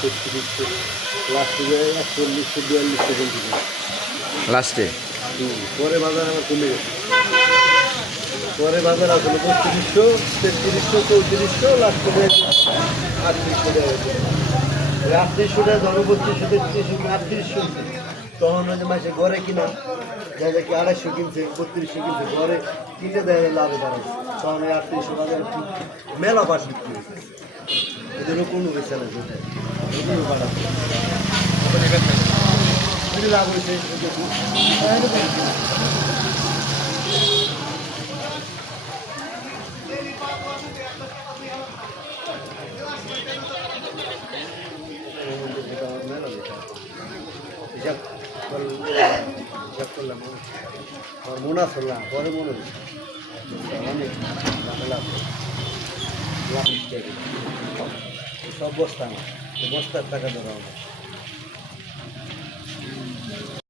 তেত্রিশশো, লাস্টে যায় 4100 4200 পর্যন্ত। লাস্টে পরে বাজার আমার কমে গেছে। পরে বাজার আসলে 3200, 3300, 3400, লাস্টে যায় 3800 টাকা। 3800 টাকা ধরো, 3200, 3300, 3800। তখন ওই যে মাসে ঘরে কিনা দেখা যায় কি 250 কিনছে, 3200 কিনছে, ঘরে কিনে দেয় লাভে দাঁড়াচ্ছে। তখন ওই 3800 বাজারে মেলা পাট বিক্রি হয়েছে। এদেরও কোনো বেচা নেই, এদেরও বাড়াচ্ছে লাভ হয়েছে। হিসাব করলাম, আমার মনে আসল না, পরে মনে হচ্ছে অনেক লাভ লাভ সব বস্তা আমার, বস্তার টাকা দেওয়া আমার।